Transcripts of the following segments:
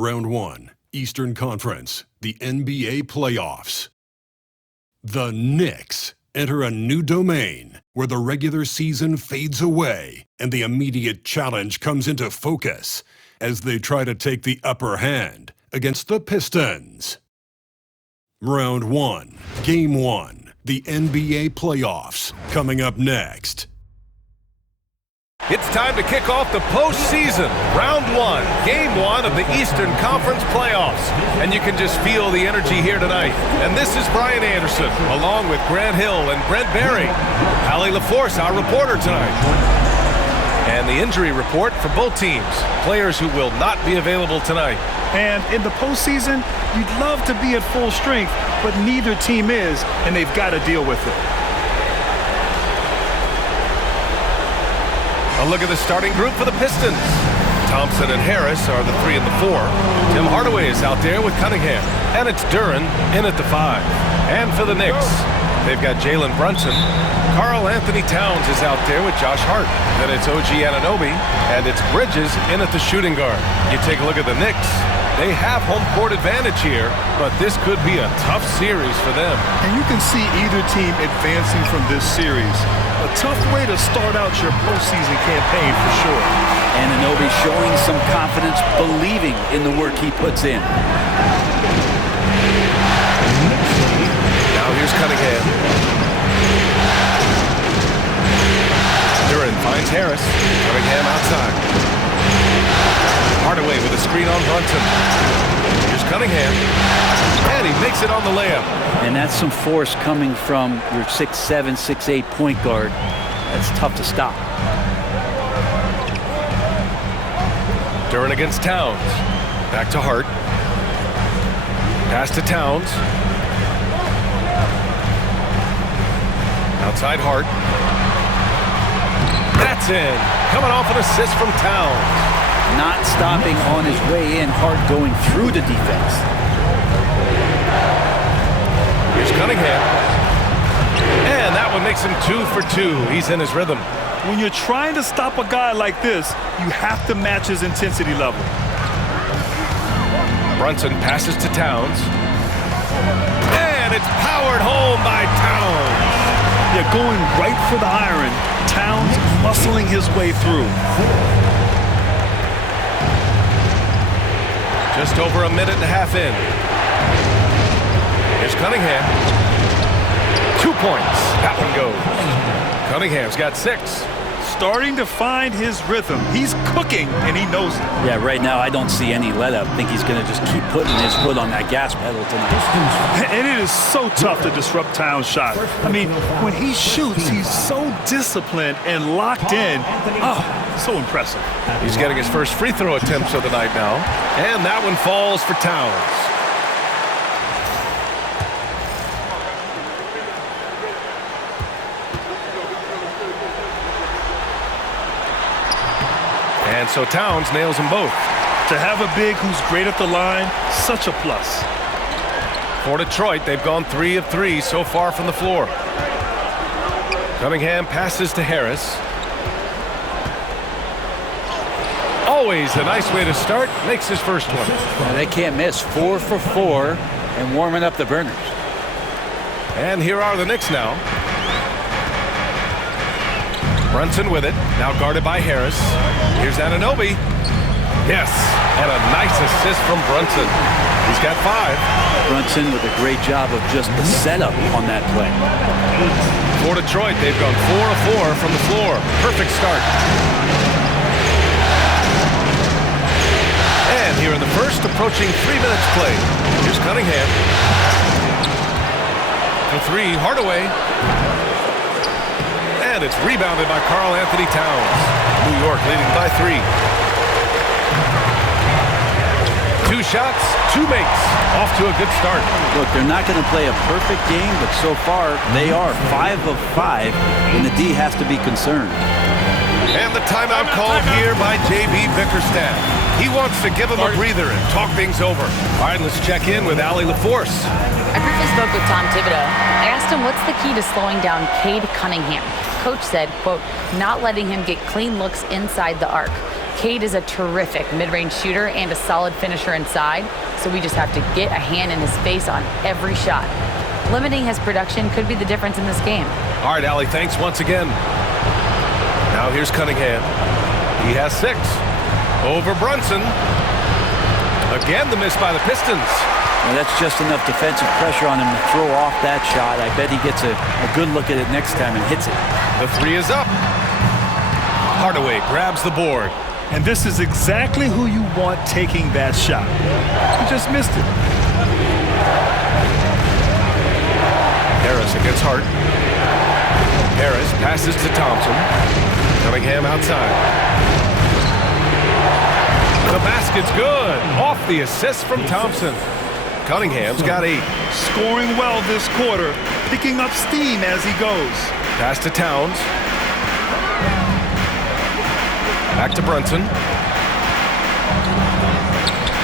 Round 1, Eastern Conference, the NBA playoffs. The Knicks enter a new domain where the regular season fades away and the immediate challenge comes into focus as they try to take the upper hand against the Pistons. Round 1, Game 1, the NBA playoffs, coming up next. It's time to kick off the postseason. Round 1, Game 1 of the Eastern Conference playoffs. And you can just feel the energy here tonight. And this is Brian Anderson, along with Grant Hill and Brent Berry. Allie LaForce, our reporter tonight. And the injury report for both teams. Players who will not be available tonight. And in the postseason, you'd love to be at full strength, but neither team is, and they've got to deal with it. A look at the starting group for the Pistons. Thompson and Harris are the 3 and the 4. Tim Hardaway is out there with Cunningham. And it's Duren in at the 5. And for the Knicks, they've got Jalen Brunson. Karl Anthony Towns is out there with Josh Hart. Then it's OG Anunoby. And it's Bridges in at the shooting guard. You take a look at the Knicks. They have home court advantage here, but this could be a tough series for them. And you can see either team advancing from this series. A tough way to start out your postseason campaign for sure. Anunoby showing some confidence, believing in the work he puts in. Now here's Cunningham. Duren finds Harris. Cunningham outside. Hardaway with a screen on Brunson. Here's Cunningham. And he makes it on the layup. And that's some force coming from your 6'7", 6'8" point guard. That's tough to stop. Duren against Towns. Back to Hart. Pass to Towns. Outside Hart. That's in. Coming off an assist from Towns. Not stopping on his way in. Hart going through the defense. Here's Cunningham. And that one makes him 2 for 2. He's in his rhythm. When you're trying to stop a guy like this, you have to match his intensity level. Brunson passes to Towns. And it's powered home by Towns. Yeah, going right for the iron. Towns muscling his way through. Just over a minute and a half in. Here's Cunningham. 2 points. That one goes. Cunningham's got 6. Starting to find his rhythm. He's cooking, and he knows it. Yeah, right now I don't see any let-up. I think he's going to just keep putting his foot on that gas pedal tonight. And it is so tough to disrupt Towns' shot. I mean, when he shoots, he's so disciplined and locked in. Oh, so impressive. He's getting his first free throw attempts of the night now. And that one falls for Towns. And so Towns nails them both. To have a big who's great at the line, such a plus. For Detroit, they've gone 3 of 3 so far from the floor. Cunningham passes to Harris. Always a nice way to start. Makes his first one. And they can't miss. 4 for 4 and warming up the burners. And here are the Knicks now. Brunson with it, now guarded by Harris. Here's Anunoby. Yes, and a nice assist from Brunson. He's got 5. Brunson with a great job of just the setup on that play. For Detroit, they've gone 4 of 4 from the floor. Perfect start. And here in the first, approaching 3 minutes play. Here's Cunningham. For 3, Hardaway. And it's rebounded by Karl Anthony Towns. New York leading by 3. 2 shots, 2 makes. Off to a good start. Look, they're not going to play a perfect game, but so far they are 5 of 5, and the D has to be concerned. And the timeout called here by J.B. Bickerstaff. He wants to give him a breather and talk things over. All right, let's check in with Allie LaForce. I briefly spoke with Tom Thibodeau. I asked him what's the key to slowing down Cade Cunningham. Coach said, quote, not letting him get clean looks inside the arc. Cade is a terrific mid-range shooter and a solid finisher inside, so we just have to get a hand in his face on every shot. Limiting his production could be the difference in this game. All right, Allie, thanks once again. Now here's Cunningham. He has 6. Over Brunson. Again, the miss by the Pistons. Well, that's just enough defensive pressure on him to throw off that shot. I bet he gets a good look at it next time and hits it. The 3 is up. Hardaway grabs the board. And this is exactly who you want taking that shot. He just missed it. Harris against Hart. Harris passes to Thompson. Cunningham outside. The basket's good. Off the assist from Thompson. Cunningham's got 8. Scoring well this quarter. Picking up steam as he goes. Pass to Towns. Back to Brunson.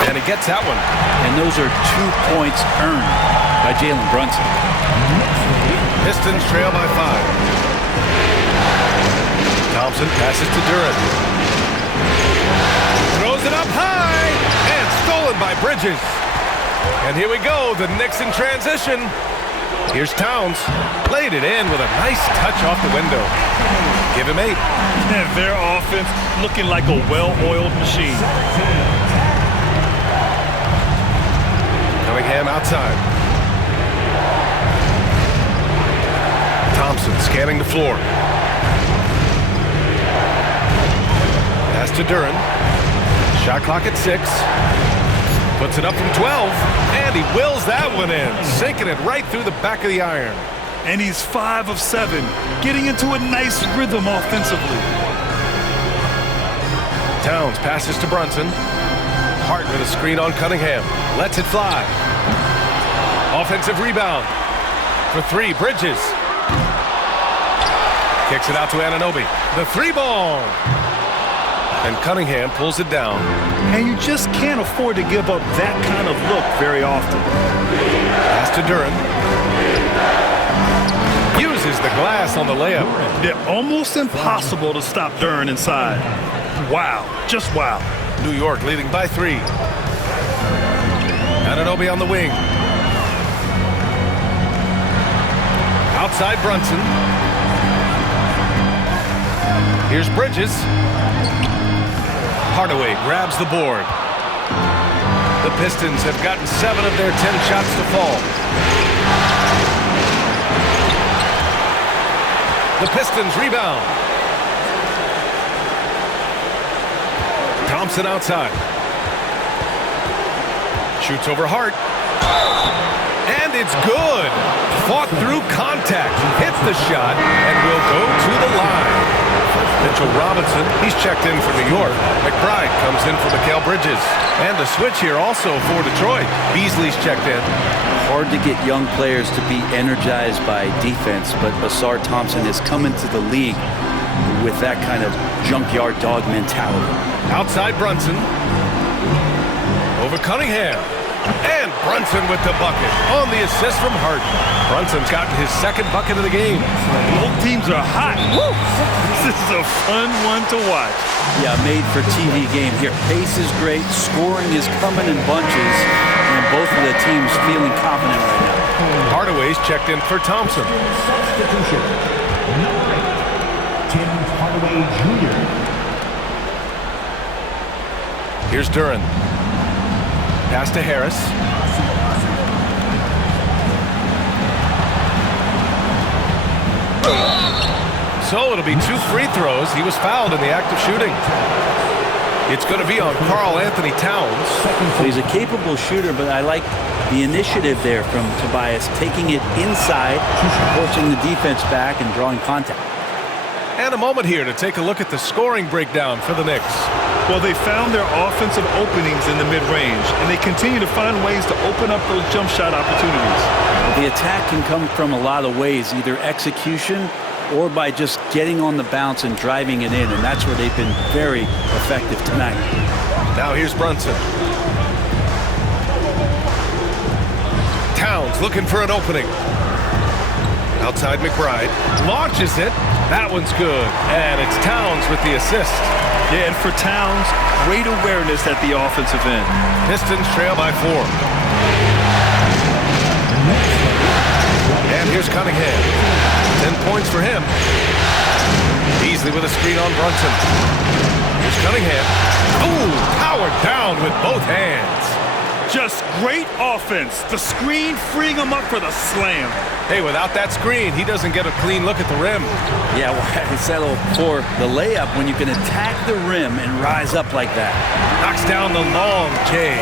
And he gets that one. And those are 2 points earned by Jalen Brunson. Pistons trail by 5. Thompson passes to Duren. Throws it up high. And stolen by Bridges. And here we go. The Knicks in transition. Here's Towns. Played it in with a nice touch off the window. Give him 8. And their offense looking like a well-oiled machine. Cunningham outside. Thompson scanning the floor. Pass to Duren. Shot clock at 6. Puts it up from 12. And he wills that one in. Sinking it right through the back of the iron. And he's 5 of 7. Getting into a nice rhythm offensively. Towns passes to Brunson. Hart with a screen on Cunningham. Lets it fly. Offensive rebound. For 3, Bridges. Kicks it out to Anunoby. The 3-ball. And Cunningham pulls it down. And you just can't afford to give up that kind of look very often. Pass to Duren. Uses the glass on the layup. They're almost impossible to stop Duren inside. Wow. Just wow. New York leading by 3. Anunoby on the wing. Outside Brunson. Here's Bridges. Hardaway grabs the board. The Pistons have gotten 7 of their 10 shots to fall. The Pistons rebound. Thompson outside. Shoots over Hart. And it's good. Fought through contact. Hits the shot and will go to the line. Mitchell Robinson, he's checked in for New York. McBride comes in for Mikal Bridges. And a switch here also for Detroit. Beasley's checked in. Hard to get young players to be energized by defense, but Ausar Thompson has come into the league with that kind of junkyard dog mentality. Outside Brunson. Over Cunningham. And Brunson with the bucket on the assist from Hart. Brunson's gotten his 2nd bucket of the game. Both teams are hot. Woo! This is a fun one to watch. Yeah, made for TV game here. Pace is great. Scoring is coming in bunches. And both of the teams feeling confident right now. Hardaway's checked in for Thompson. Substitution. Number 8, Tim Hardaway Jr. Here's Duren. Pass to Harris. So it'll be 2 free throws. He was fouled in the act of shooting. It's going to be on Karl Anthony Towns. He's a capable shooter, but I like the initiative there from Tobias, taking it inside, forcing the defense back and drawing contact. And a moment here to take a look at the scoring breakdown for the Knicks. Well, they found their offensive openings in the mid-range, and they continue to find ways to open up those jump shot opportunities. The attack can come from a lot of ways, either execution or by just getting on the bounce and driving it in, and that's where they've been very effective tonight. Now here's Brunson. Towns looking for an opening. Outside McBride. Launches it. That one's good. And it's Towns with the assist. Yeah, and for Towns, great awareness at the offensive end. Pistons trail by 4. And here's Cunningham. 10 points for him. Beasley with a screen on Brunson. Here's Cunningham. Ooh, powered down with both hands. Just great offense. The screen freeing him up for the slam. Hey, without that screen, he doesn't get a clean look at the rim. Yeah, well, I settle for the layup when you can attack the rim and rise up like that. Knocks down the long J.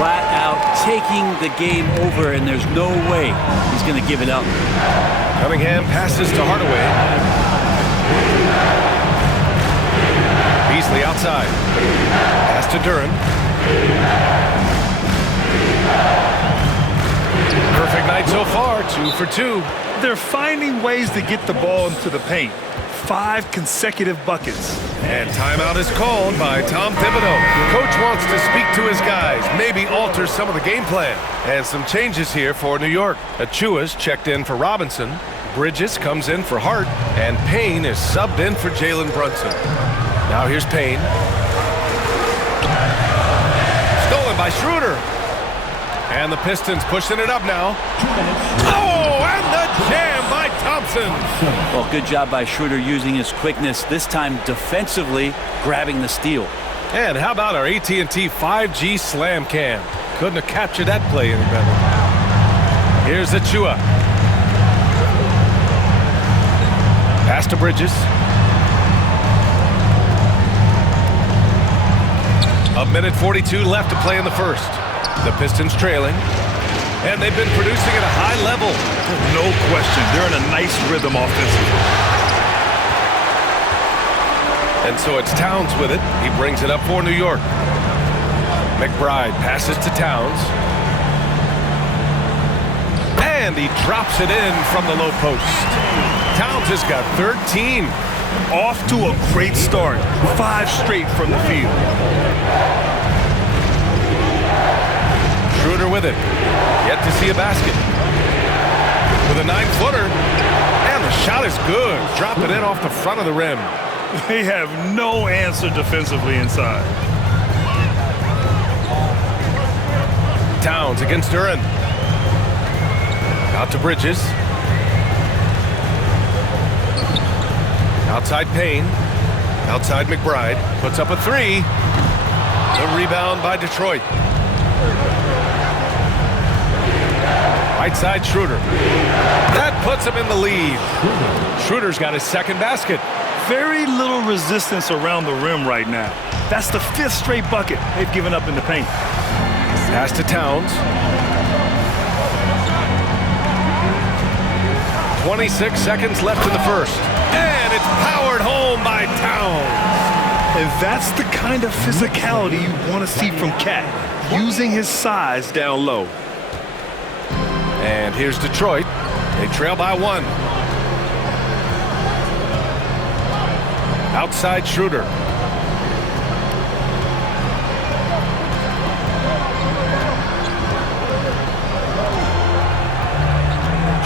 Flat out taking the game over, and there's no way he's going to give it up. Cunningham passes to Hardaway. Beasley outside. Pass to Duren. Perfect night so far, 2 for 2. They're finding ways to get the ball into the paint. 5 consecutive buckets. And timeout is called by Tom Thibodeau. Coach wants to speak to his guys, maybe alter some of the game plan. And some changes here for New York. Achua's checked in for Robinson. Bridges comes in for Hart. And Payne is subbed in for Jalen Brunson. Now here's Payne. Stolen by Schroeder. And the Pistons pushing it up now. Oh, and the jam by Thompson. Well, good job by Schroeder using his quickness, this time defensively grabbing the steal. And how about our AT&T 5G slam cam? Couldn't have captured that play any better. Here's Achua. Pass to Bridges. A minute 42 left to play in the first. The Pistons trailing, and they've been producing at a high level. No question. They're in a nice rhythm offensively. And so it's Towns with it. He brings it up for New York. McBride passes to Towns. And he drops it in from the low post. Towns has got 13. Off to a great start. 5 straight from the field. Schroeder with it. Yet to see a basket. With a 9-footer. And the shot is good. Drop it in off the front of the rim. They have no answer defensively inside. Towns against Duren. Out to Bridges. Outside Payne. Outside McBride. Puts up a 3. The rebound by Detroit. Right side Schroeder. That puts him in the lead. Schroeder's got his second basket. Very little resistance around the rim right now. That's the 5th straight bucket they've given up in the paint. Pass to Towns. 26 seconds left in the first. And it's powered home by Towns. And that's the kind of physicality you want to see from Cat, using his size down low. And here's Detroit. They trail by 1. Outside Schroeder.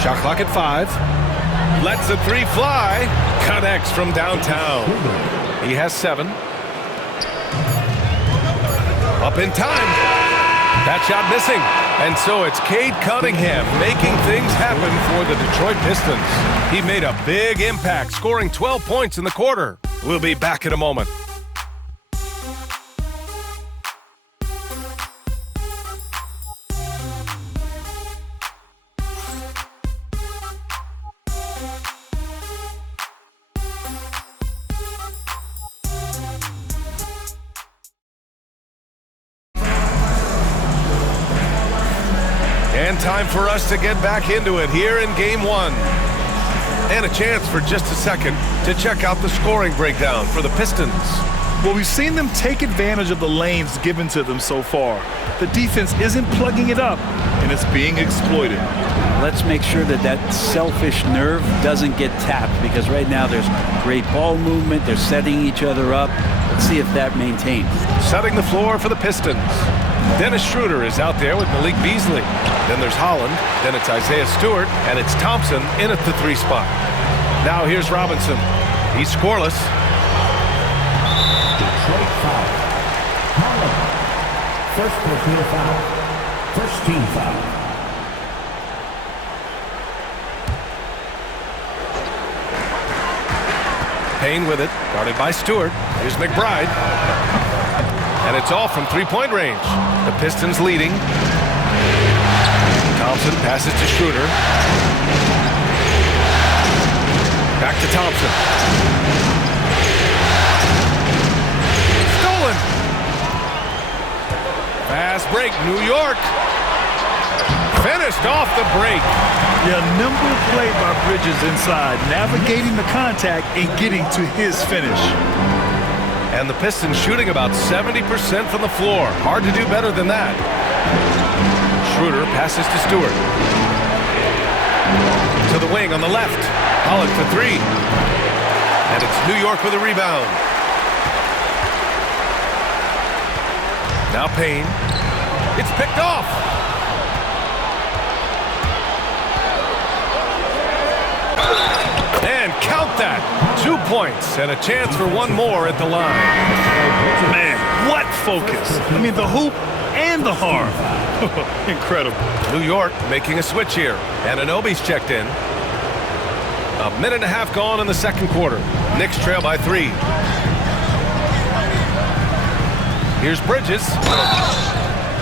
Shot clock at 5. Lets the 3 fly. Connects from downtown. He has 7. Up in time. That shot missing. And so it's Cade Cunningham making things happen for the Detroit Pistons. He made a big impact, scoring 12 points in the quarter. We'll be back in a moment. And time for us to get back into it here in Game 1. And a chance for just a second to check out the scoring breakdown for the Pistons. Well, we've seen them take advantage of the lanes given to them so far. The defense isn't plugging it up, and it's being exploited. let's make sure that that selfish nerve doesn't get tapped, because right now there's great ball movement. They're setting each other up. Let's see if that maintains. Setting the floor for the Pistons. Dennis Schroeder is out there with Malik Beasley. Then there's Holland. Then it's Isaiah Stewart. And it's Thompson in at the 3 spot. Now here's Robinson. He's scoreless. Detroit foul. Holland. First personal foul. First team foul. Payne with it, guarded by Stewart. Here's McBride. And it's all from 3-point range. The Pistons leading. Thompson passes to Schroeder. Back to Thompson. Stolen. Fast break, New York. Finished off the break. Yeah, nimble play by Bridges inside, navigating the contact and getting to his finish. And the Pistons shooting about 70% from the floor. Hard to do better than that. Schroeder passes to Stewart. To the wing on the left. Holland for 3. And it's New York with a rebound. Now Payne. It's picked off. And count that. 2 points and a chance for one more at the line. Man, what focus. I mean, the hoop and the harm. Incredible. New York making a switch here. Anunoby's checked in. A minute and a half gone in the second quarter. Knicks trail by 3. Here's Bridges.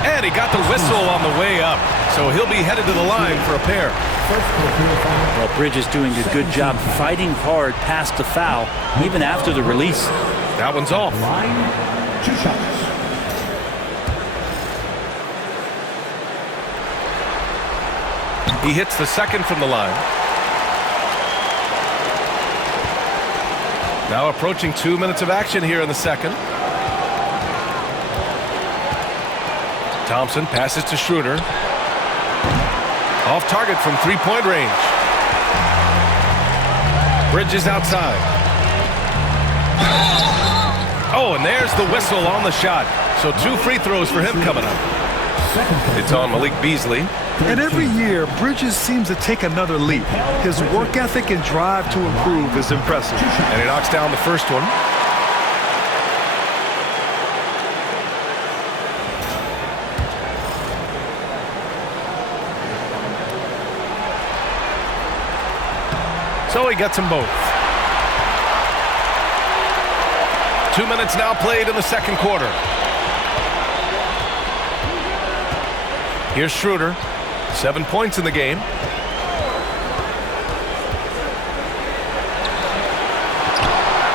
And he got the whistle on the way up. So he'll be headed to the line for a pair. Well, Bridges doing a good job fighting hard past the foul, even after the release. That one's off. Line, 2 shots. He hits the second from the line. Now approaching 2 minutes of action here in the second. Thompson passes to Schroeder. Off target from 3-point range. Bridges outside. Oh, and there's the whistle on the shot. So 2 free throws for him coming up. It's on Malik Beasley. And every year, Bridges seems to take another leap. His work ethic and drive to improve is impressive. And he knocks down the first one. So he gets them both. 2 minutes now played in the second quarter. Here's Schroeder. 7 points in the game.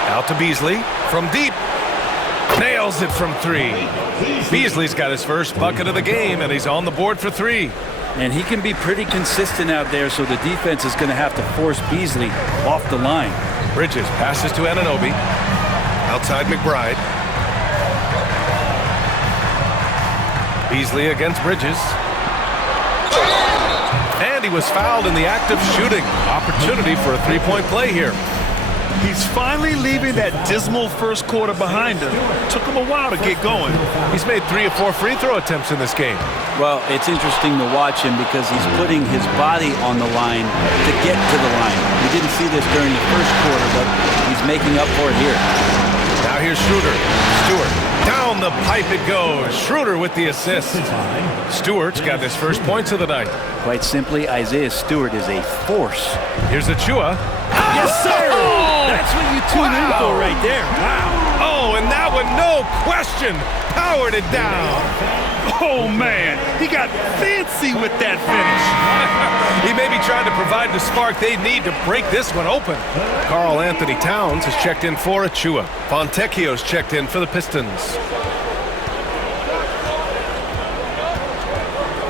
Out to Beasley. From deep. Nails it from 3. Beasley's got his first bucket of the game, and he's on the board for 3. And he can be pretty consistent out there, so the defense is going to have to force Beasley off the line. Bridges passes to Anunoby. Outside McBride. Beasley against Bridges. And he was fouled in the act of shooting. Opportunity for a 3-point play here. He's finally leaving that dismal first quarter behind him. Took him a while to get going. He's made 3 or 4 free throw attempts in this game. Well, it's interesting to watch him because he's putting his body on the line to get to the line. We didn't see this during the first quarter, but he's making up for it here. Now here's Schroeder. Stewart. Down the pipe it goes. Schroeder with the assist. Stewart's got his first points of the night. Quite simply, Isaiah Stewart is a force. Here's Achua. Yes, sir! That's what you tune in for right there. Wow. Oh, and that one, no question, powered it down. Oh, man. He got fancy with that finish. He may be trying to provide the spark they need to break this one open. Karl Anthony Towns has checked in for Achua. Fontecchio's checked in for the Pistons.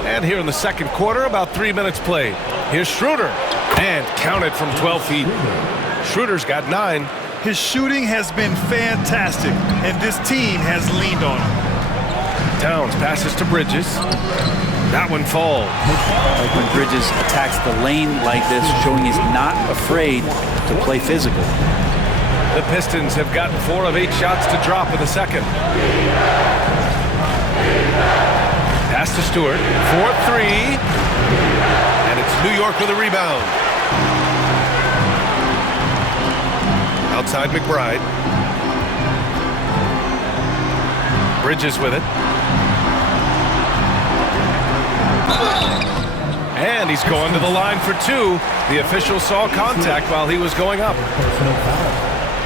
And here in the second quarter, about 3 minutes played. Here's Schroeder. And counted from 12 feet. Schroeder's got 9. His shooting has been fantastic, and this team has leaned on him. Towns passes to Bridges. That one falls. Like when Bridges attacks the lane like this, showing he's not afraid to play physical. The Pistons have gotten 4 of 8 shots to drop in the second. Pass to Stewart for 3. And it's New York with a rebound. Outside McBride. Bridges with it. And he's going to the line for 2. The official saw contact while he was going up.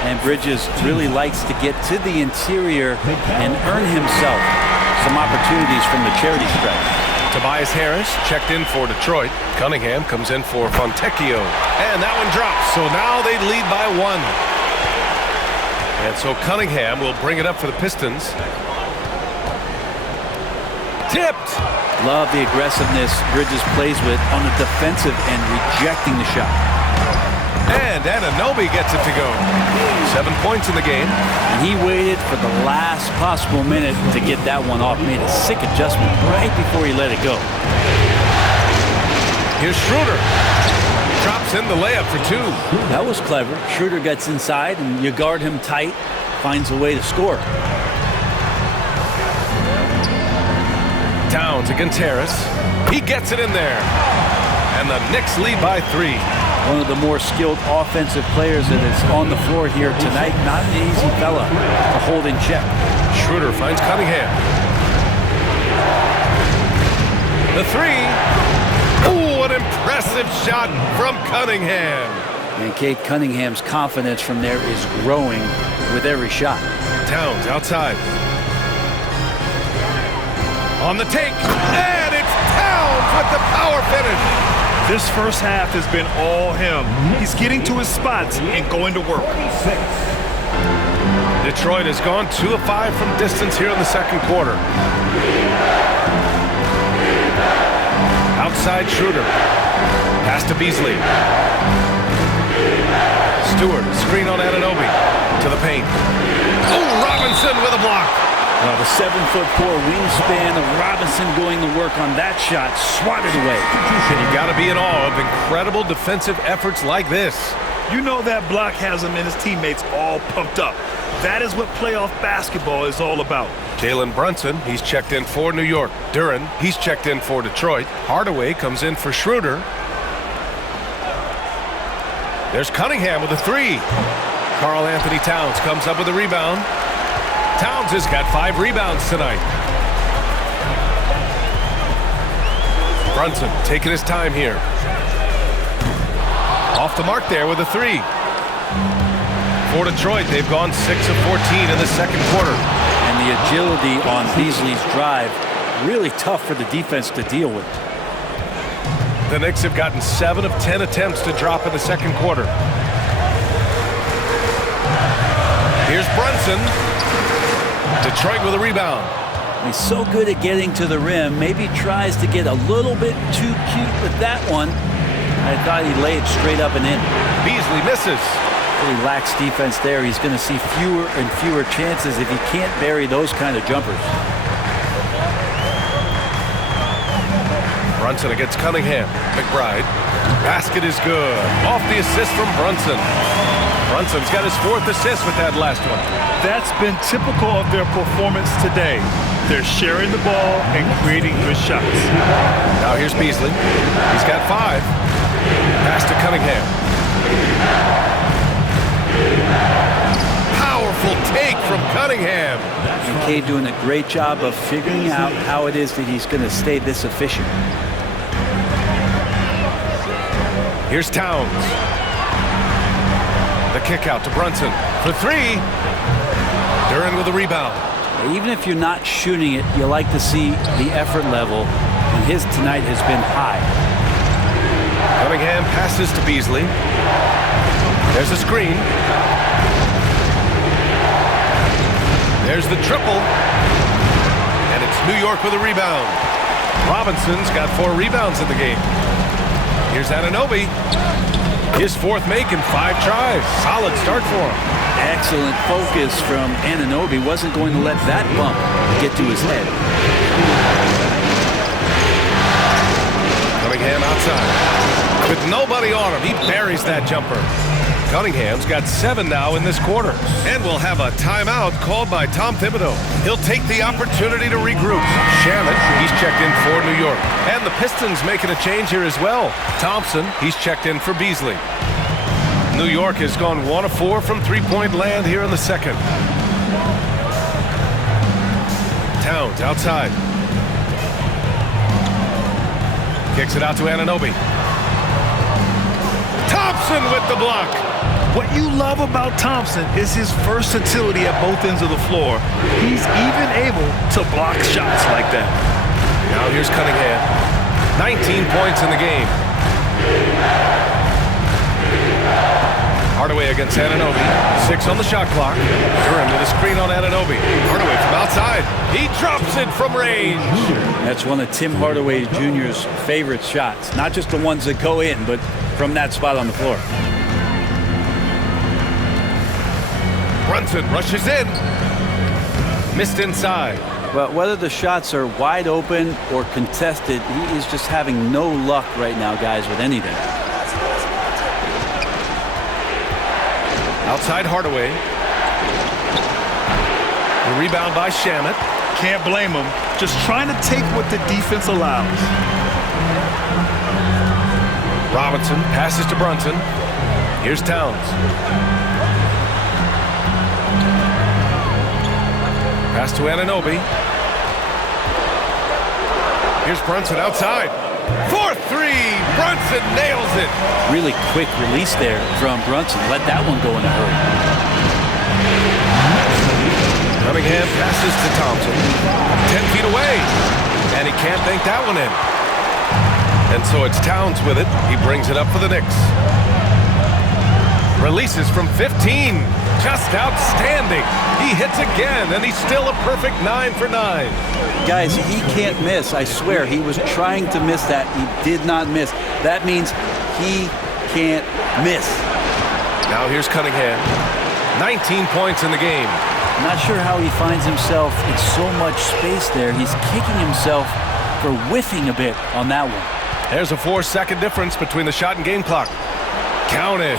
And Bridges really likes to get to the interior and earn himself some opportunities from the charity stripe. Tobias Harris checked in for Detroit. Cunningham comes in for Fontecchio. And that one drops, so now they lead by 1. And so Cunningham will bring it up for the Pistons. Tipped! Love the aggressiveness Bridges plays with on the defensive end, rejecting the shot. And Anunoby gets it to go. 7 points in the game. And he waited for the last possible minute to get that one off. Made a sick adjustment right before he let it go. Here's Schroeder. Drops in the layup for 2. That was clever. Schroeder gets inside, and you guard him tight, finds a way to score. Towns against Harris. He gets it in there. And the Knicks lead by 3. One of the more skilled offensive players that is on the floor here tonight. Not an easy fella to hold in check. Schroeder finds Cunningham. The 3. Ooh, an impressive shot from Cunningham. And Cade Cunningham's confidence from there is growing with every shot. Towns outside. On the take. And it's Towns with the power finish. This first half has been all him. He's getting to his spots and going to work. Detroit has gone 2 of 5 from distance here in the second quarter. Outside Schroeder. Pass to Beasley. Stewart, screen on Anunoby. To the paint. Oh, Robinson with a block. Well, the 7'4" wingspan of Robinson going to work on that shot, swatted away. And you got to be in awe of incredible defensive efforts like this. You know that block has him and his teammates all pumped up. That is what playoff basketball is all about. Jalen Brunson, he's checked in for New York. Duren, he's checked in for Detroit. Hardaway comes in for Schroeder. There's Cunningham with a 3. Karl Anthony Towns comes up with a rebound. Towns has got 5 rebounds tonight. Brunson taking his time here. Off the mark there with a 3. For Detroit, they've gone 6 of 14 in the second quarter. And the agility on Beasley's drive, really tough for the defense to deal with. The Knicks have gotten 7 of 10 attempts to drop in the second quarter. Here's Brunson. Detroit with a rebound. He's so good at getting to the rim. Maybe tries to get a little bit too cute with that one. I thought he'd lay it straight up and in. Beasley misses. Really lacks defense there. He's going to see fewer and fewer chances if he can't bury those kind of jumpers. Brunson against Cunningham. McBride. Basket is good. Off the assist from Brunson. Brunson's got his 4th assist with that last one. That's been typical of their performance today. They're sharing the ball and creating good shots. Now here's Beasley. He's got 5. Pass to Cunningham. Powerful take from Cunningham. And Cade doing a great job of figuring out how it is that he's going to stay this efficient. Here's Towns. The kick out to Brunson for 3. Duren with a rebound. Even if you're not shooting it, you like to see the effort level, and his tonight has been high. Cunningham passes to Beasley. There's a screen. There's the triple. And it's New York with a rebound. Robinson's got 4 rebounds in the game. Here's Anunoby. His 4th make in 5 tries. Solid start for him. Excellent focus from Anunoby. Wasn't going to let that bump get to his head. Cunningham outside. With nobody on him, he buries that jumper. Cunningham's got 7 now in this quarter. And we'll have a timeout called by Tom Thibodeau. He'll take the opportunity to regroup. Shannon, he's checked in for New York. And the Pistons making a change here as well. Thompson, he's checked in for Beasley. New York has gone 1 of 4 from three-point land here in the second. Towns outside. Kicks it out to Anunoby. Thompson with the block. What you love about Thompson is his versatility at both ends of the floor. He's even able to block shots like that. Now here's Cunningham. 19 points in the game. Hardaway against Anunoby. 6 on the shot clock. Durham with a screen on Anunoby. Hardaway from outside. He drops it from range. That's one of Tim Hardaway Jr.'s favorite shots. Not just the ones that go in, but from that spot on the floor. Brunson rushes in. Missed inside. Well, whether the shots are wide open or contested, he is just having no luck right now, guys, with anything. Outside Hardaway. The rebound by Shamet. Can't blame him. Just trying to take what the defense allows. Robinson passes to Brunson. Here's Towns. Pass to Anunoby. Here's Brunson outside. 4-3. Brunson nails it. Really quick release there from Brunson. Let that one go in a hurry. Cunningham passes to Thompson. 10 feet away. And he can't bank that one in. And so it's Towns with it. He brings it up for the Knicks. Releases from 15. Just outstanding. He hits again, and he's still a perfect 9 for 9. Guys, he can't miss. I swear, he was trying to miss that. He did not miss. That means he can't miss. Now here's Cunningham. 19 points in the game. I'm not sure how he finds himself in so much space there. He's kicking himself for whiffing a bit on that one. There's a 4-second difference between the shot and game clock. Count it.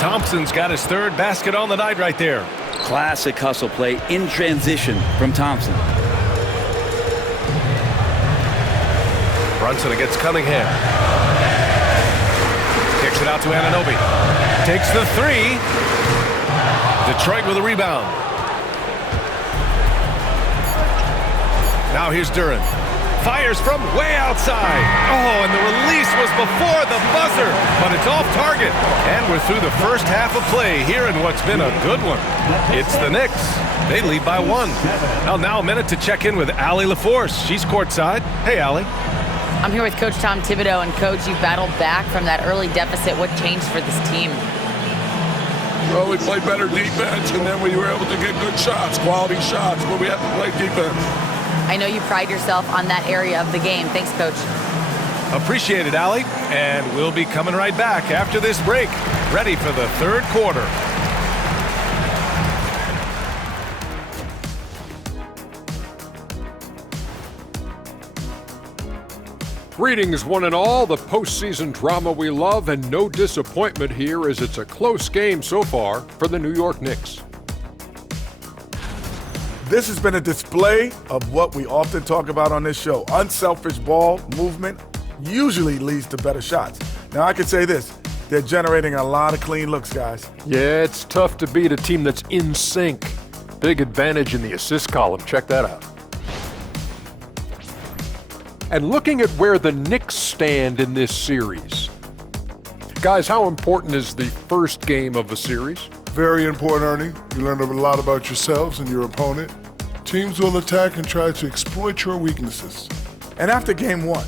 Thompson's got his 3rd basket on the night right there. Classic hustle play in transition from Thompson. Brunson against Cunningham. Kicks it out to Anunoby. Takes the 3. Detroit with a rebound. Now here's Duran. Fires from way outside. Oh, and the release was before the buzzer, but it's off target. And we're through the first half of play here in what's been a good one. It's the Knicks. They lead by 1. Well, now a minute to check in with Allie LaForce. She's courtside. Hey, Allie. I'm here with Coach Tom Thibodeau, and Coach, you battled back from that early deficit. What changed for this team? Well, we played better defense, and then we were able to get good shots, quality shots, but we had to play defense. I know you pride yourself on that area of the game. Thanks, Coach. Appreciate it, Allie. And we'll be coming right back after this break, ready for the 3rd quarter. Greetings, one and all. The postseason drama we love, and no disappointment here as it's a close game so far for the New York Knicks. This has been a display of what we often talk about on this show. Unselfish ball movement usually leads to better shots. Now, I can say this. They're generating a lot of clean looks, guys. Yeah, it's tough to beat a team that's in sync. Big advantage in the assist column. Check that out. And looking at where the Knicks stand in this series. Guys, how important is the first game of the series? Very important, Ernie. You learn a lot about yourselves and your opponent. Teams will attack and try to exploit your weaknesses. And after game 1,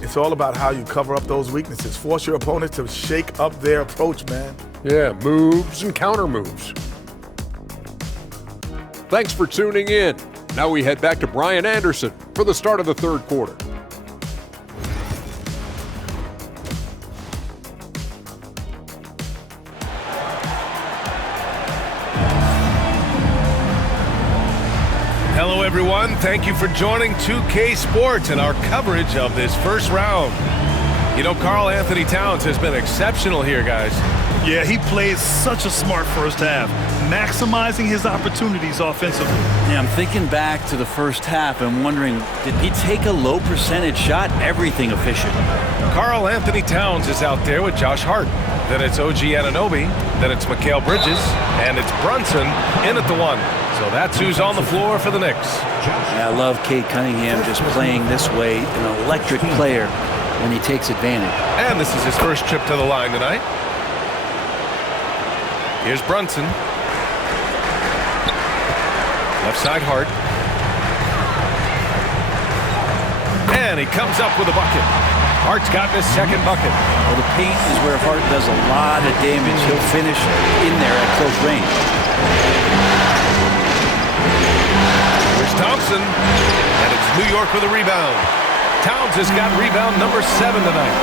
it's all about how you cover up those weaknesses. Force your opponent to shake up their approach, man. Yeah, moves and counter moves. Thanks for tuning in. Now we head back to Brian Anderson for the start of the 3rd quarter. Hello, everyone. Thank you for joining 2K Sports and our coverage of this first round. You know, Karl Anthony Towns has been exceptional here, guys. Yeah, he played such a smart first half, maximizing his opportunities offensively. Yeah, I'm thinking back to the first half and wondering, did he take a low percentage shot? Everything efficient. Karl Anthony Towns is out there with Josh Hart. Then it's OG Anunoby. Then it's Mikal Bridges. And it's Brunson in at the 1. So that's who's on the floor for the Knicks. Yeah, I love Cade Cunningham just playing this way, an electric player when he takes advantage. And this is his first trip to the line tonight. Here's Brunson. Left side Hart. And he comes up with a bucket. Hart's gotten his second bucket. Well, the paint is where Hart does a lot of damage. He'll finish in there at close range. Here's Thompson. And it's New York with a rebound. Towns has got rebound number 7 tonight.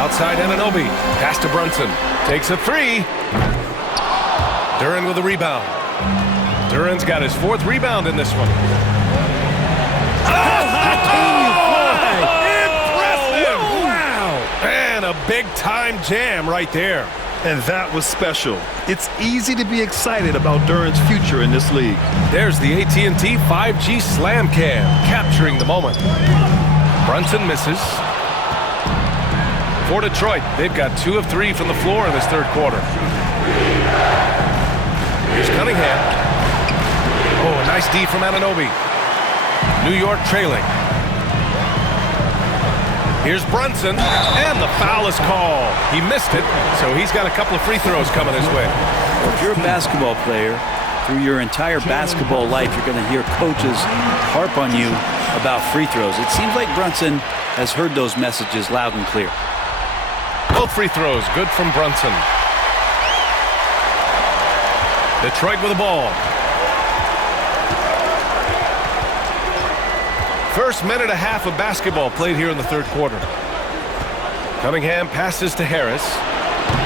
Outside Anunoby. Pass to Brunson. Takes a 3. Duren with a rebound. Duren's got his 4th rebound in this one. Impressive! Wow! And a big-time jam right there. And that was special. It's easy to be excited about Duren's future in this league. There's the AT&T 5G Slam Cam, capturing the moment. Brunson misses. For Detroit, they've got 2 of 3 from the floor in this third quarter. Here's Cunningham. Oh, a nice D from Anunoby. New York trailing. Here's Brunson, and the foul is called. He missed it, so he's got a couple of free throws coming his way. Well, if you're a basketball player, through your entire basketball life, you're going to hear coaches harp on you about free throws. It seems like Brunson has heard those messages loud and clear. Both free throws good from Brunson. Detroit with the ball. First minute and a half of basketball played here in the third quarter. Cunningham passes to Harris.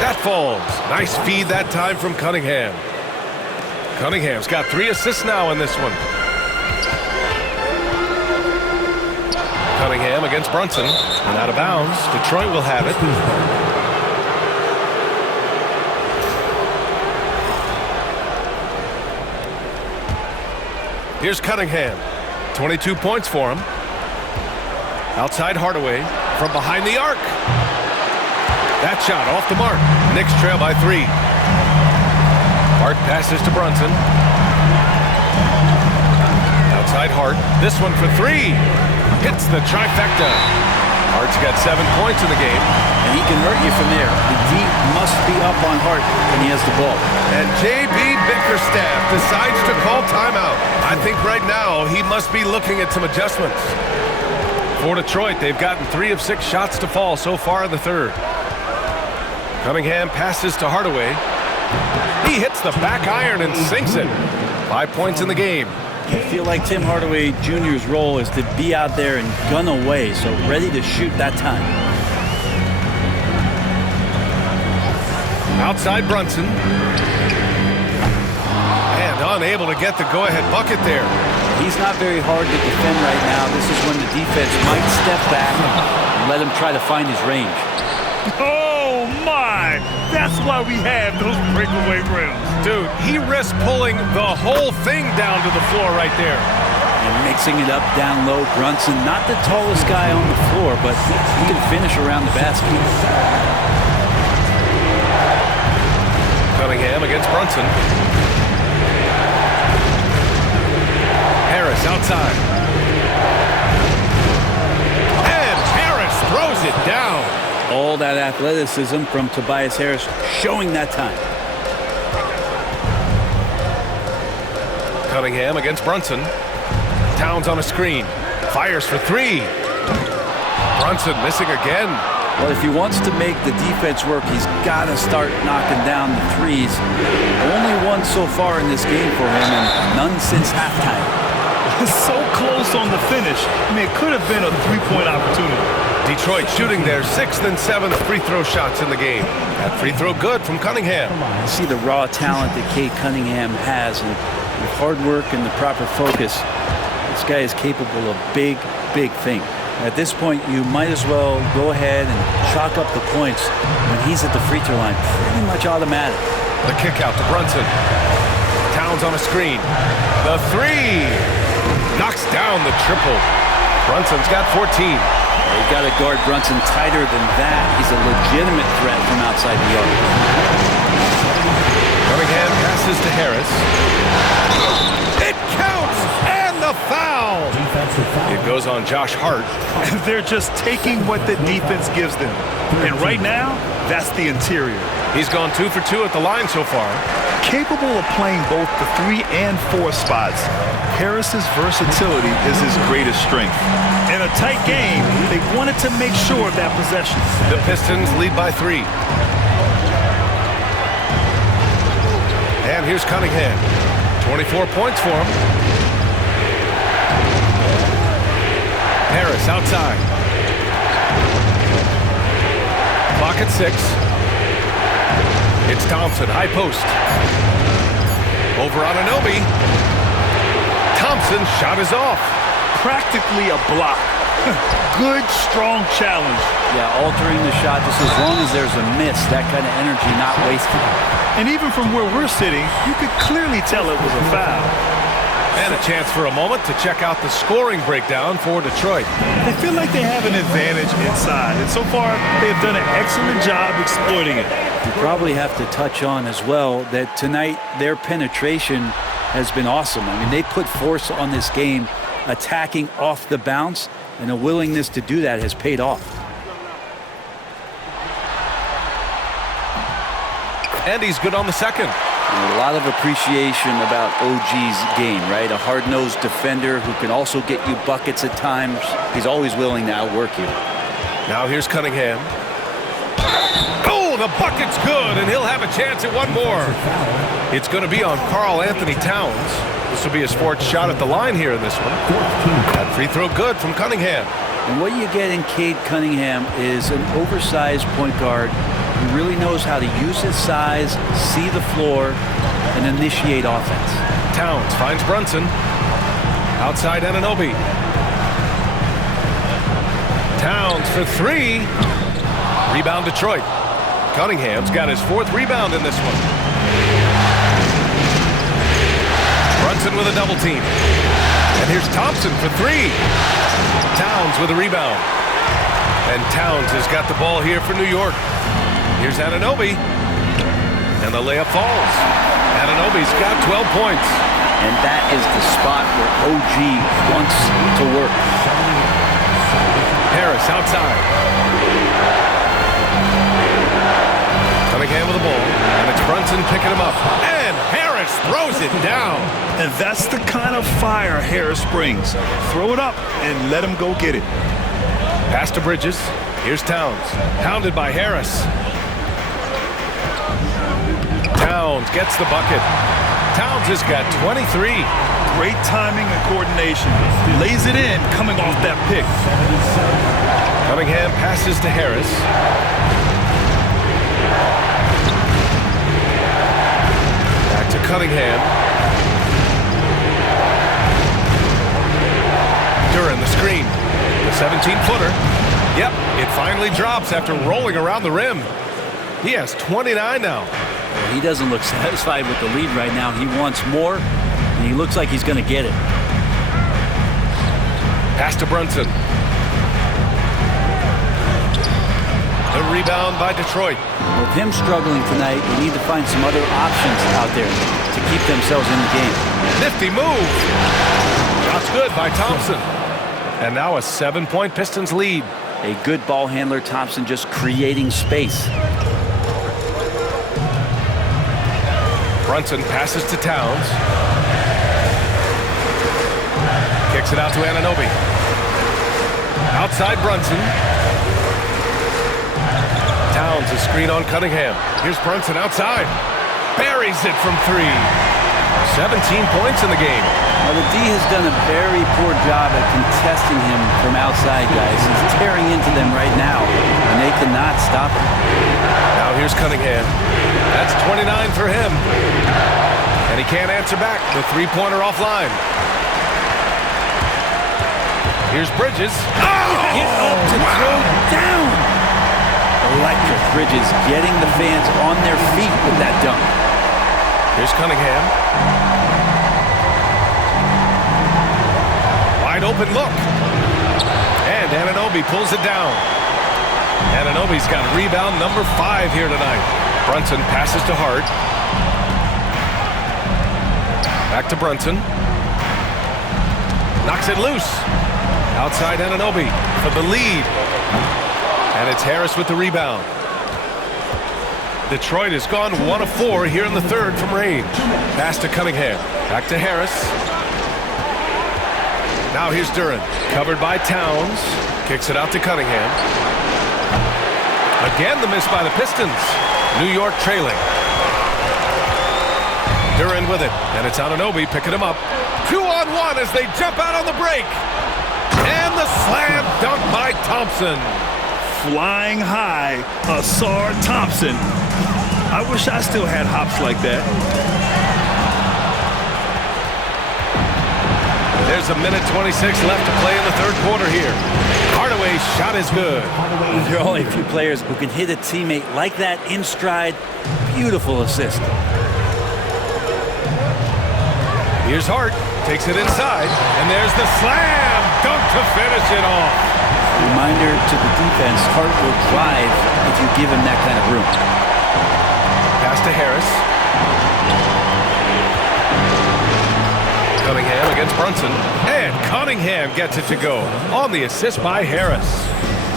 That falls. Nice feed that time from Cunningham. Cunningham's got 3 assists now in this one. Cunningham against Brunson. And out of bounds. Detroit will have it. Here's Cunningham. 22 points for him. Outside Hardaway from behind the arc. That shot off the mark. Knicks trail by 3. Hart passes to Brunson. Outside Hart. This one for 3. Hits the trifecta. Hart's got 7 points in the game. And he can hurt you from there. The D must be up on Hart when he has the ball. And J.B. Bickerstaff decides to call timeout. I think right now he must be looking at some adjustments. For Detroit, they've gotten 3 of 6 shots to fall so far in the third. Cunningham passes to Hardaway. He hits the back iron and sinks it. 5 points in the game. I feel like Tim Hardaway Jr.'s role is to be out there and gun away, so ready to shoot that time. Outside Brunson. And unable to get the go-ahead bucket there. He's not very hard to defend right now. This is when the defense might step back and let him try to find his range. Oh, my! That's why we have those breakaway rims. Dude, he risks pulling the whole thing down to the floor right there. And mixing it up down low. Brunson, not the tallest guy on the floor, but he can finish around the basket. Cunningham against Brunson. Harris outside. And Harris throws it down. All that athleticism from Tobias Harris showing that time. Cunningham against Brunson. Towns on a screen. Fires for 3. Brunson missing again. Well, if he wants to make the defense work, he's got to start knocking down the threes. Only one so far in this game for him, and none since halftime. So close on the finish. I mean, it could have been a 3-point opportunity. Detroit shooting their 6th and 7th free throw shots in the game. That free throw good from Cunningham. You see the raw talent that Cade Cunningham has, and with hard work and the proper focus, this guy is capable of big, big things. At this point, you might as well go ahead and chalk up the points when he's at the free throw line. Pretty much automatic. The kick out to Brunson. Towns on a screen. The three. Knocks down the triple. Brunson's got 14. You got to guard Brunson tighter than that. He's a legitimate threat from outside the arc. Cunningham passes to Harris. It counts, and the foul. It goes on Josh Hart. And they're just taking what the defense gives them. And right now, that's the interior. He's gone 2 for 2 at the line so far. Capable of playing both the 3 and 4 spots, Harris's versatility is his greatest strength. In a tight game, they wanted to make sure of that possession. The Pistons lead by 3. And here's Cunningham. 24 points for him. Harris outside. Clock at 6. It's Thompson, high post. Over on Anunoby. Thompson's shot is off. Practically a block. Good, strong challenge. Yeah, altering the shot just as long as there's a miss. That kind of energy not wasted. And even from where we're sitting, you could clearly tell it was a foul. And a chance for a moment to check out the scoring breakdown for Detroit. They feel like they have an advantage inside, and so far they have done an excellent job exploiting it. You probably have to touch on as well that tonight their penetration has been awesome. I mean, they put force on this game, attacking off the bounce, and a willingness to do that has paid off. And he's good on the second. And a lot of appreciation about OG's game, right? A hard-nosed defender who can also get you buckets at times. He's always willing to outwork you. Now here's Cunningham. Oh, the bucket's good, and he'll have a chance at one more. It's going to be on Karl Anthony Towns. This will be his 4th shot at the line here in this one. That free throw good from Cunningham. And what you get in Cade Cunningham is an oversized point guard who really knows how to use his size, see the floor, and initiate offense. Towns finds Brunson. Outside Anunoby. Towns for 3. Rebound Detroit. Cunningham's got his 4th rebound in this one. Brunson with a double team. And here's Thompson for 3. Towns with a rebound. And Towns has got the ball here for New York. Here's Anunoby. And the layup falls. Anunoby's got 12 points. And that is the spot where OG wants to work. Harris outside. Cunningham with the ball. And it's Brunson picking him up. And Harris throws it down. And that's the kind of fire Harris brings. Throw it up and let him go get it. Pass to Bridges. Here's Towns. Pounded by Harris. Towns gets the bucket. Towns has got 23. Great timing and coordination. Lays it in coming off that pick. Cunningham passes to Harris. Back to Cunningham. Duran the screen. The 17-footer. Yep, it finally drops after rolling around the rim. He has 29 now. He doesn't look satisfied with the lead right now. He wants more, and he looks like he's going to get it. Pass to Brunson. The rebound by Detroit. With him struggling tonight, they need to find some other options out there to keep themselves in the game. Nifty move. Shot's good by Thompson. And now a 7-point Pistons lead. A good ball handler, Thompson, just creating space. Brunson passes to Towns. Kicks it out to Anunoby. Outside Brunson. Towns a screen on Cunningham. Here's Brunson outside. Buries it from 3. 17 points in the game. Well, the D has done a very poor job at contesting him from outside, guys. He's tearing into them right now, and they cannot stop him. Now here's Cunningham. That's 29 for him. And he can't answer back. The 3-pointer offline. Here's Bridges. Get up to throw down. Electric. Bridges getting the fans on their feet with that dunk. Here's Cunningham. Wide open look. And Anunoby pulls it down. Anunoby's got rebound number 5 here tonight. Brunson passes to Hart. Back to Brunson. Knocks it loose. Outside Anunoby for the lead. And it's Harris with the rebound. Detroit has gone 1 of 4 here in the third from range. Pass to Cunningham. Back to Harris. Now here's Duren. Covered by Towns. Kicks it out to Cunningham. Again the miss by the Pistons. New York trailing. Duren with it. And it's Anunoby picking him up. 2-on-1 as they jump out on the break. And the slam dunk by Thompson. Flying high, Asar Thompson. I wish I still had hops like that. There's a minute 26 left to play in the third quarter here. Hardaway's shot is good. There are only a few players who can hit a teammate like that in stride. Beautiful assist. Here's Hart. Takes it inside. And there's the slam dunk to finish it off. Reminder to the defense, Hart will drive if you give him that kind of room. Pass to Harris. Cunningham against Brunson. And Cunningham gets it to go on the assist by Harris.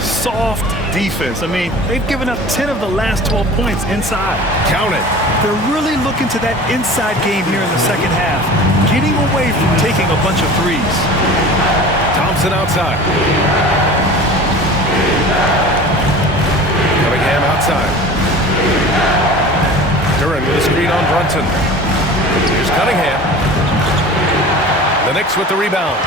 Soft defense. I mean, they've given up 10 of the last 12 points inside. Count it. They're really looking to that inside game here in the second half, getting away from taking a bunch of threes. Thompson outside. Cunningham outside. Duren with a screen on Brunson. Here's Cunningham. The Knicks with the rebound.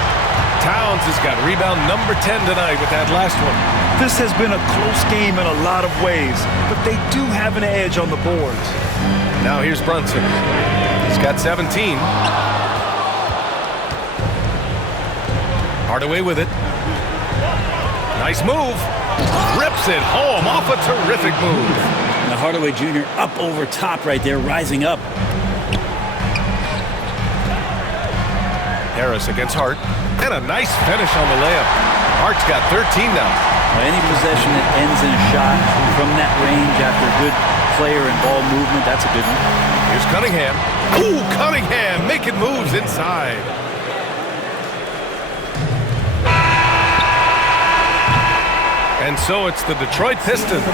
Towns has got rebound number 10 tonight with that last one. This has been a close game in a lot of ways, but they do have an edge on the boards. Now here's Brunson. He's got 17. Hardaway with it. Nice move. Rips it home off a terrific move. Now Hardaway Jr. up over top right there, rising up. Harris against Hart. And a nice finish on the layup. Hart's got 13 now. Well, any possession that ends in a shot from that range after good player and ball movement, that's a good one. Here's Cunningham. Ooh, Cunningham making moves inside. And so it's the Detroit Pistons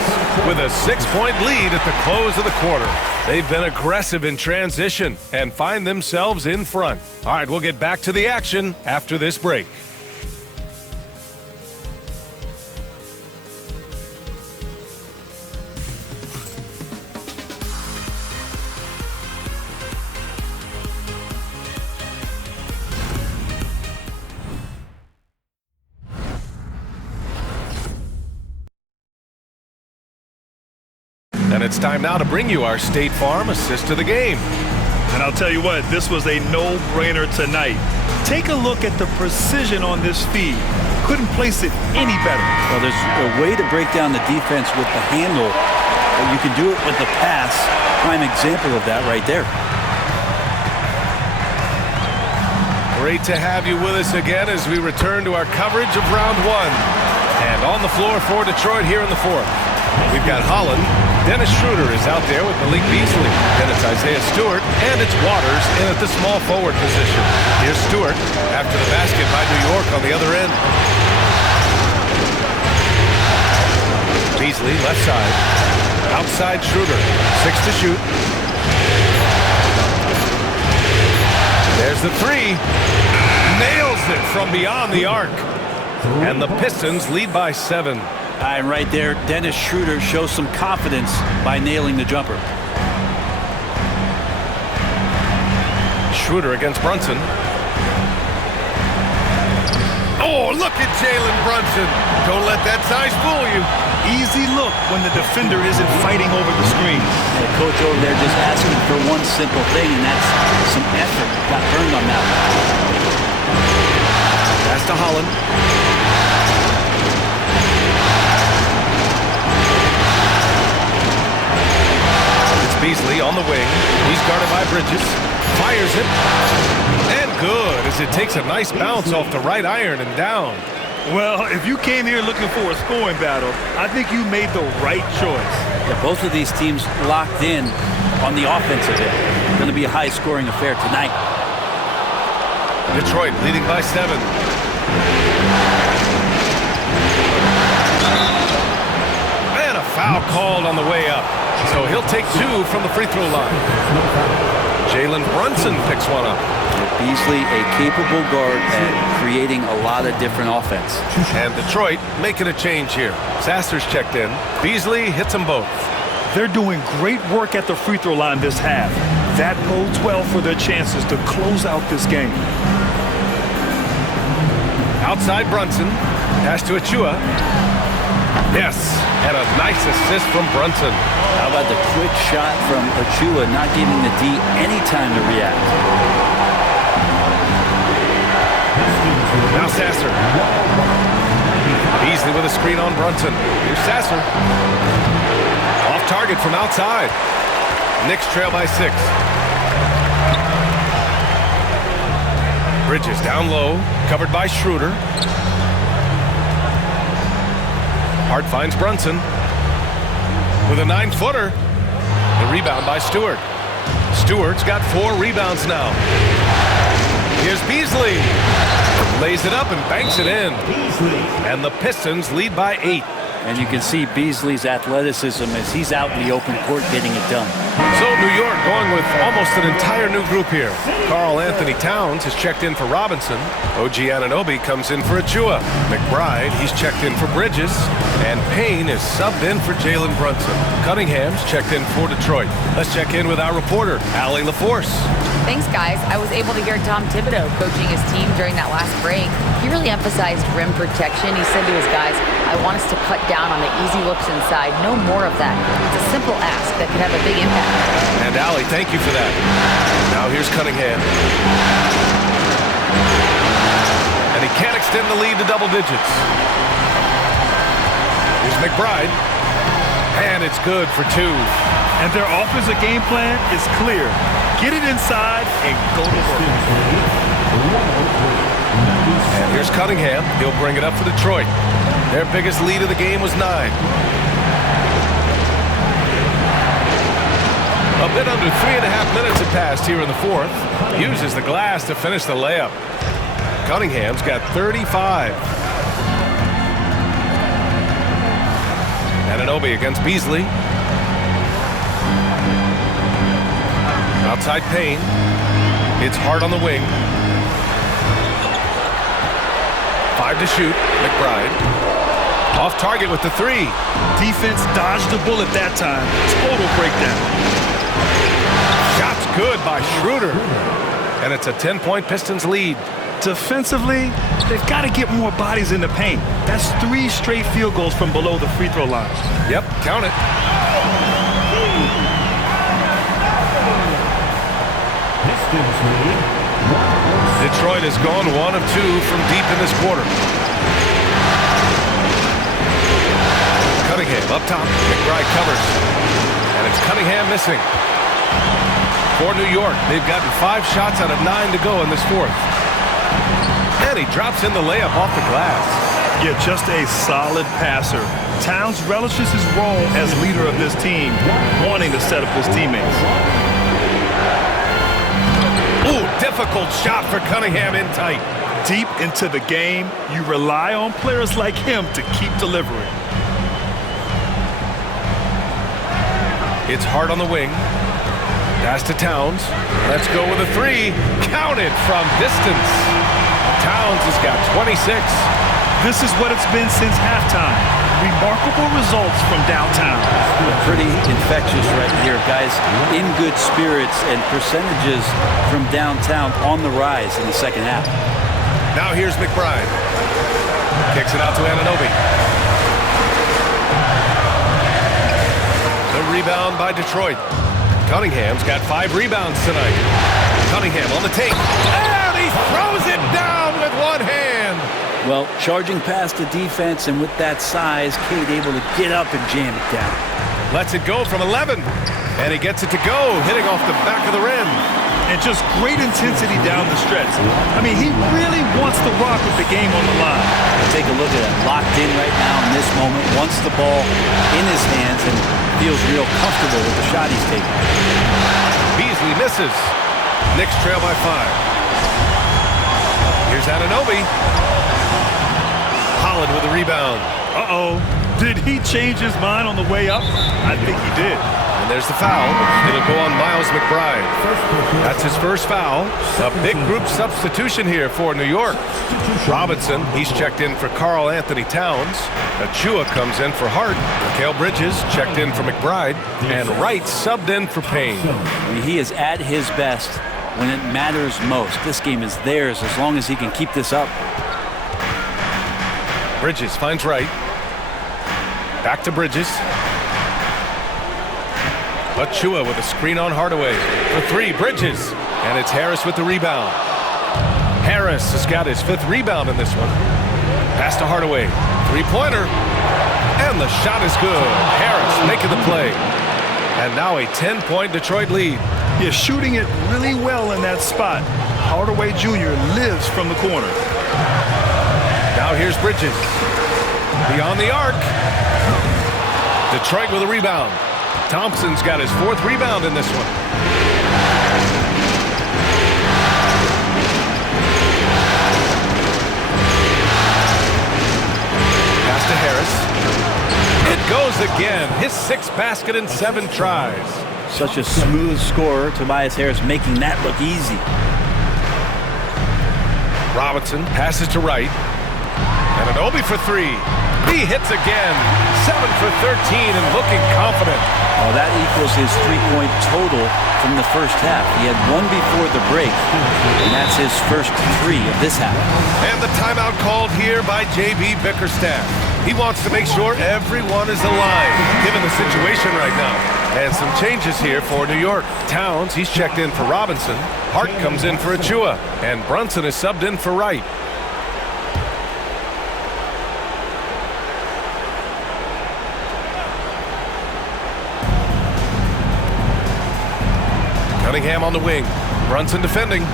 with a 6-point lead at the close of the quarter. They've been aggressive in transition and find themselves in front. All right, we'll get back to the action after this break. And it's time now to bring you our State Farm assist of the game. And I'll tell you what, this was a no-brainer tonight. Take a look at the precision on this feed. Couldn't place it any better. Well, there's a way to break down the defense with the handle. You can do it with the pass. Prime example of that right there. Great to have you with us again as we return to our coverage of round 1. And on the floor for Detroit here in the fourth. We've got Holland. Dennis Schroeder is out there with Malik Beasley. Then it's Isaiah Stewart, and it's Waters in at the small forward position. Here's Stewart after the basket by New York on the other end. Beasley left side. Outside Schroeder. 6 to shoot. There's the 3. Nails it from beyond the arc. And the Pistons lead by 7. And right there, Dennis Schroeder shows some confidence by nailing the jumper. Schroeder against Brunson. Oh, look at Jalen Brunson. Don't let that size fool you. Easy look when the defender isn't fighting over the screen. The coach over there just asking for one simple thing, and that's some effort. Got burned on that one. Pass to Holland. It's Beasley on the wing. He's guarded by Bridges. Fires it. And good, as it takes a nice bounce off the right iron and down. Well, if you came here looking for a scoring battle, I think you made the right choice. Yeah, both of these teams locked in on the offensive end. Going to be a high-scoring affair tonight. Detroit leading by 7. And a foul called on the way up. So he'll take 2 from the free throw line. Jalen Brunson picks one up. Beasley, a capable guard at creating a lot of different offense. And Detroit making a change here. Sasser's checked in. Beasley hits them both. They're doing great work at the free throw line this half. That bodes well for their chances to close out this game. Outside Brunson. Pass to Achua. Yes, and a nice assist from Brunson. How about the quick shot from Achua, not giving the D any time to react. Now Sasser. Beasley with a screen on Brunson. Here's Sasser. Off target from outside. Knicks trail by 6. Bridges down low, covered by Schroeder. Hart finds Brunson with a 9-footer. The rebound by Stewart. Stewart's got 4 rebounds now. Here's Beasley. Lays it up and banks it in. And the Pistons lead by 8. And you can see Beasley's athleticism as he's out in the open court getting it done. So New York going with almost an entire new group here. Karl Anthony Towns has checked in for Robinson. OG Anunoby comes in for Achua. McBride, he's checked in for Bridges. And Payne is subbed in for Jalen Brunson. Cunningham's checked in for Detroit. Let's check in with our reporter, Allie LaForce. Thanks, guys. I was able to hear Tom Thibodeau coaching his team during that last break. He really emphasized rim protection. He said to his guys, I want us to cut down on the easy looks inside. No more of that. It's a simple ask that could have a big impact. And Allie, thank you for that. Now here's Cunningham. And he can't extend the lead to double digits. Here's McBride. And it's good for 2. And their offensive game plan is clear. Get it inside and go to work. And here's Cunningham. He'll bring it up for Detroit. Their biggest lead of the game was 9. A bit under 3.5 minutes had passed here in the 4th. Uses the glass to finish the layup. Cunningham's got 35. Anunoby against Beasley. Outside Payne. It's Hart on the wing. 5 to shoot. McBride. Off target with the 3. Defense dodged the bullet that time. Total breakdown. Shot's good by Schroeder. And it's a 10-point Pistons lead. Defensively, they've got to get more bodies in the paint. That's 3 straight field goals from below the free throw line. Yep, count it. Detroit has gone 1 of 2 from deep in this quarter. Cunningham up top. McBride covers. And it's Cunningham missing. For New York, they've gotten 5 shots out of 9 to go in this 4th. And he drops in the layup off the glass. Yeah, just a solid passer. Towns relishes his role as leader of this team, wanting to set up his teammates. Ooh, difficult shot for Cunningham in tight. Deep into the game, you rely on players like him to keep delivering. It's Hart on the wing. Pass to Towns. Let's go with a 3. Counted from distance. Towns has got 26. This is what it's been since halftime. Remarkable results from downtown. Pretty infectious right here, guys. In good spirits and percentages from downtown on the rise in the second half. Now here's McBride. Kicks it out to Anunoby. The rebound by Detroit. Cunningham's got 5 rebounds tonight. Cunningham on the take. And he throws it down with one hand. Well, charging past the defense, and with that size, Cade able to get up and jam it down. Lets it go from 11, and he gets it to go, hitting off the back of the rim. And just great intensity down the stretch. I mean, he really wants to rock with the game on the line. Take a look at it. Locked in right now in this moment. Wants the ball in his hands and feels real comfortable with the shot he's taking. Beasley misses. Knicks trail by 5. Here's Anunoby. Holland with the rebound. Uh-oh. Did he change his mind on the way up? I think he did. And there's the foul. It'll go on Miles McBride. That's his first foul. A big group substitution here for New York. Robinson, he's checked in for Karl Anthony Towns. Achua comes in for Hart. Mikal Bridges checked in for McBride. And Wright subbed in for Payne. I mean, he is at his best when it matters most. This game is theirs as long as he can keep this up. Bridges finds Wright. Back to Bridges. Achua with a screen on Hardaway. For 3, Bridges. And it's Harris with the rebound. Harris has got his 5th rebound in this one. Pass to Hardaway. 3-pointer. And the shot is good. Harris making the play. And now a 10-point Detroit lead. You're shooting it really well in that spot. Hardaway Jr. lives from the corner. Now here's Bridges. Beyond the arc. Detroit with a rebound. Thompson's got his 4th rebound in this one. Pass to Harris. It goes again. His 6th basket in 7 tries. Such a smooth scorer. Tobias Harris making that look easy. Robinson passes to Wright. And Anunoby for 3. He hits again. 7 for 13 and looking confident. Oh, that equals his 3-point total from the first half. He had 1 before the break, and that's his first 3 of this half. And the timeout called here by J.B. Bickerstaff. He wants to make sure everyone is alive, given the situation right now. And some changes here for New York. Towns, he's checked in for Robinson. Hart comes in for Achua. And Brunson is subbed in for Wright. Cunningham on the wing. Brunson defending.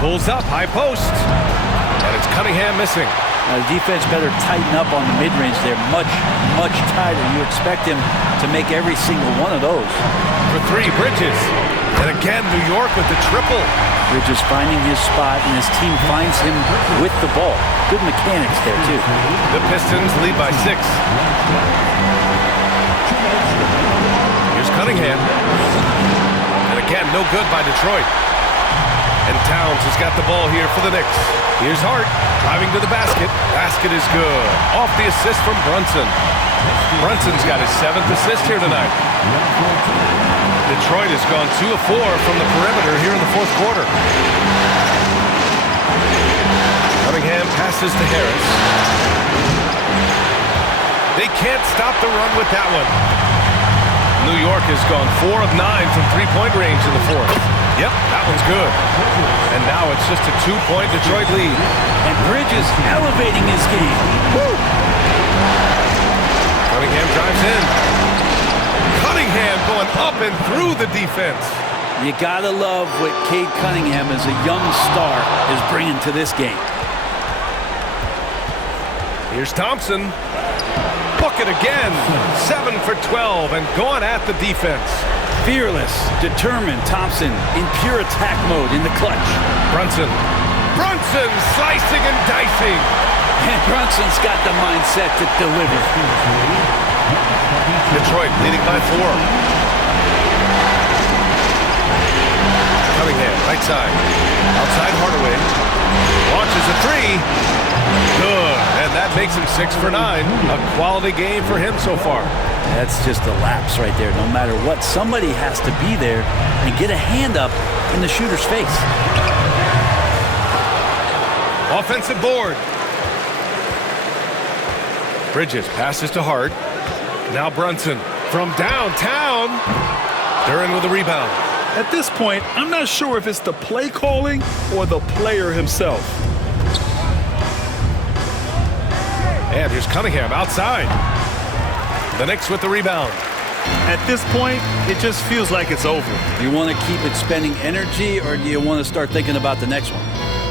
Pulls up, high post. And it's Cunningham missing. The defense better tighten up on the mid-range there. Much, much tighter. You expect him to make every single one of those. For 3, Bridges. And again, New York with the triple. Bridges finding his spot, and his team finds him with the ball. Good mechanics there, too. The Pistons lead by 6. Here's Cunningham. And again, no good by Detroit. And Towns has got the ball here for the Knicks. Here's Hart, driving to the basket. Basket is good. Off the assist from Brunson. Brunson's got his 7th assist here tonight. Detroit has gone 2 of 4 from the perimeter here in the 4th quarter. Cunningham passes to Harris. They can't stop the run with that one. New York has gone 4 of 9 from 3-point range in the 4th. Yep, that one's good. And now it's just a 2-point Detroit lead. And Bridges elevating his game. Woo! Cunningham drives in. Cunningham going up and through the defense. You gotta love what Cade Cunningham as a young star is bringing to this game. Here's Thompson. Book it again. 7 for 12 and going at the defense. Fearless, determined Thompson in pure attack mode in the clutch. Brunson slicing and dicing. And Brunson's got the mindset to deliver. Detroit leading by 4. Cunningham, right side. Outside Hardaway. Launches a 3. Good. And that makes him 6 for 9. A quality game for him so far. That's just a lapse right there. No matter what, somebody has to be there and get a hand up in the shooter's face. Offensive board. Bridges passes to Hart. Now Brunson from downtown. Duren with the rebound. At this point, I'm not sure if it's the play calling or the player himself. And here's Cunningham outside. The Knicks with the rebound. At this point, it just feels like it's over. You want to keep expending energy, or do you want to start thinking about the next one?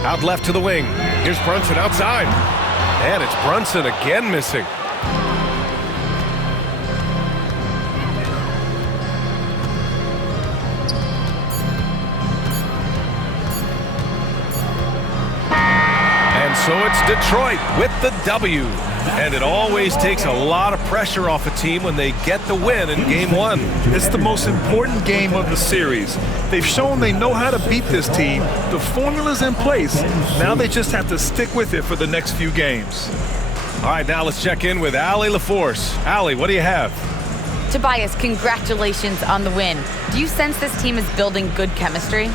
Out left to the wing. Here's Brunson outside. And it's Brunson again missing. And so it's Detroit with the W. And it always takes a lot of pressure off a team when they get the win in Game 1. It's the most important game of the series. They've shown they know how to beat this team. The formula's in place. Now they just have to stick with it for the next few games. All right, now let's check in with Allie LaForce. Allie, what do you have? Tobias, congratulations on the win. Do you sense this team is building good chemistry?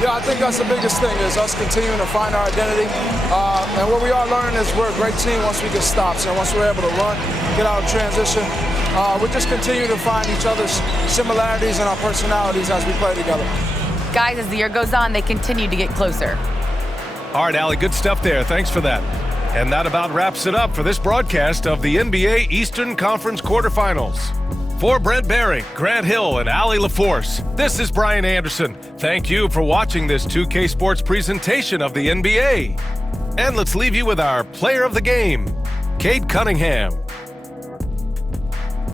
Yeah, I think that's the biggest thing is us continuing to find our identity. And what we are learning is we're a great team once we get stops. And once we're able to run, get out of transition, we just continue to find each other's similarities and our personalities as we play together. Guys, as the year goes on, they continue to get closer. All right, Allie, good stuff there. Thanks for that. And that about wraps it up for this broadcast of the NBA Eastern Conference quarterfinals. For Brent Barry, Grant Hill, and Allie LaForce, this is Brian Anderson. Thank you for watching this 2K Sports presentation of the NBA. And let's leave you with our player of the game, Cade Cunningham.